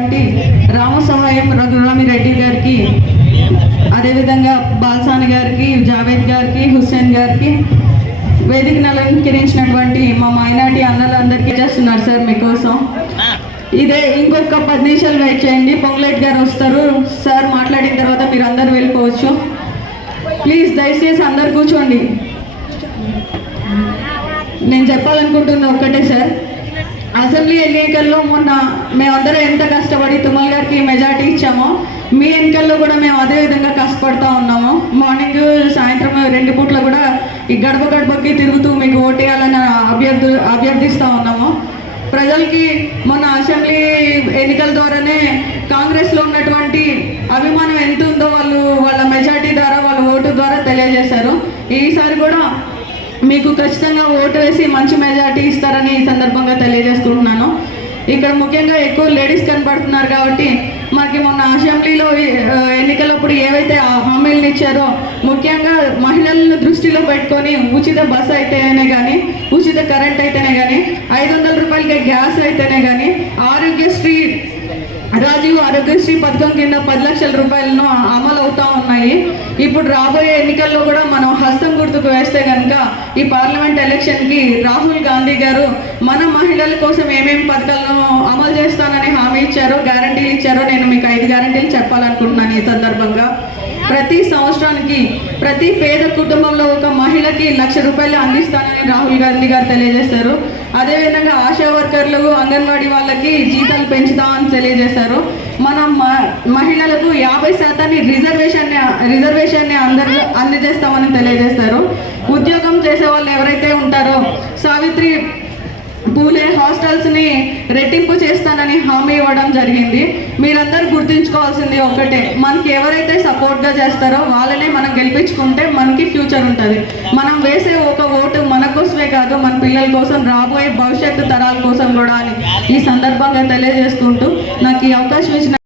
చేసినటువంటి రామసహాయం రఘురామిరెడ్డి గారికి అదేవిధంగా బాల్సాని గారికి జావేద్ గారికి హుస్సేన్ గారికి వేదికను అలంకరించినటువంటి మా మైనార్టీ అన్నలందరికీ చేస్తున్నారు సార్ మీకోసం. ఇదే ఇంకొక పది నిమిషాలు వెయిట్ చేయండి. పొంగులేట్ గారు వస్తారు. సార్ మాట్లాడిన తర్వాత మీరు అందరు వెళ్ళిపోవచ్చు. ప్లీజ్ దయచేసి అందరు కూర్చోండి. నేను చెప్పాలనుకుంటుంది ఒక్కటే సార్. అసెంబ్లీ ఎన్నికల్లో మొన్న మేమందరం ఎంత కష్టపడి తుమ్మల్ గారికి మెజార్టీ ఇచ్చామో మీ ఎన్నికల్లో కూడా మేము అదే విధంగా కష్టపడుతూ ఉన్నాము. మార్నింగ్ సాయంత్రం రెండు పూట్ల కూడా ఈ గడప గడపకి తిరుగుతూ మీకు ఓటేయాలని అభ్యర్థు అభ్యర్థిస్తూ ఉన్నాము. ప్రజలకి మొన్న అసెంబ్లీ ఎన్నికల ద్వారానే కాంగ్రెస్లో ఉన్నటువంటి అభిమానం ఎంత ఉందో వాళ్ళు వాళ్ళ మెజార్టీ ద్వారా వాళ్ళ ఓటు ద్వారా తెలియజేశారు. ఈసారి కూడా మీకు ఖచ్చితంగా ఓటు వేసి మంచి మెజార్టీ ఇస్తారని ఈ సందర్భంగా తెలియజేసుకుంటున్నాను. ఇక్కడ ముఖ్యంగా ఎక్కువ లేడీస్ కనపడుతున్నారు కాబట్టి మాకు మొన్న అసెంబ్లీలో ఎన్నికలప్పుడు ఏవైతే ఆ హామీలను ఇచ్చారో ముఖ్యంగా మహిళలను దృష్టిలో పెట్టుకొని ఉచిత బస్సు అయితేనే కానీ ఉచిత కరెంట్ అయితేనే కానీ ఐదు వందల రూపాయలకి గ్యాస్ అయితేనే కానీ ఆరోగ్యశ్రీ రాజీవ్ ఆరోగ్యశ్రీ పథకం కింద పది లక్షల రూపాయలను అమలు ఉన్నాయి ఇప్పుడు రాబోయే ఎన్నికల్లో కూడా మనం హస్తం గుర్తుకు వేస్తే కనుక ఈ పార్లమెంట్ ఎలక్షన్కి రాహుల్ గాంధీ గారు మన మహిళల కోసం ఏమేమి పథకాలను అమలు చేస్తానని హామీ ఇచ్చారో గ్యారంటీలు ఇచ్చారో నేను మీకు ఐదు గ్యారంటీలు చెప్పాలనుకుంటున్నాను ఈ సందర్భంగా. ప్రతి సంవత్సరానికి ప్రతి పేద కుటుంబంలో ఒక మహిళకి లక్ష రూపాయలు అందిస్తానని రాహుల్ గాంధీ గారు తెలియజేశారు. అదేవిధంగా ఆశా వర్కర్ వర్కర్లు అంగన్వాడీ వాళ్ళకి జీతాలు పెంచుతామని తెలియజేశారు. మనం మ- మహిళలకు యాభై శాతాన్ని రిజర్వేషన్ రిజర్వేషన్ని అందరు అందజేస్తామని తెలియజేస్తారు ఉద్యోగం చేసే వాళ్ళు ఎవరైతే ఉంటారో సావిత్రి పూలే హాస్టల్స్ని రెట్టింపు చేస్తానని హామీ ఇవ్వడం జరిగింది. మీరందరూ గుర్తుంచుకోవాల్సింది ఒక్కటే మనకి ఎవరైతే సపోర్ట్గా చేస్తారో వాళ్ళనే మనం గెలిపించుకుంటే మనకి ఫ్యూచర్ ఉంటుంది. మనం వేసే ఒక ఓటు కాదు మన పిల్లల కోసం రాబోయే భవిష్యత్తు తరాల కోసం కూడా అని ఈ సందర్భంగా తెలియజేసుకుంటూ నాకు ఈ అవకాశం ఇచ్చిన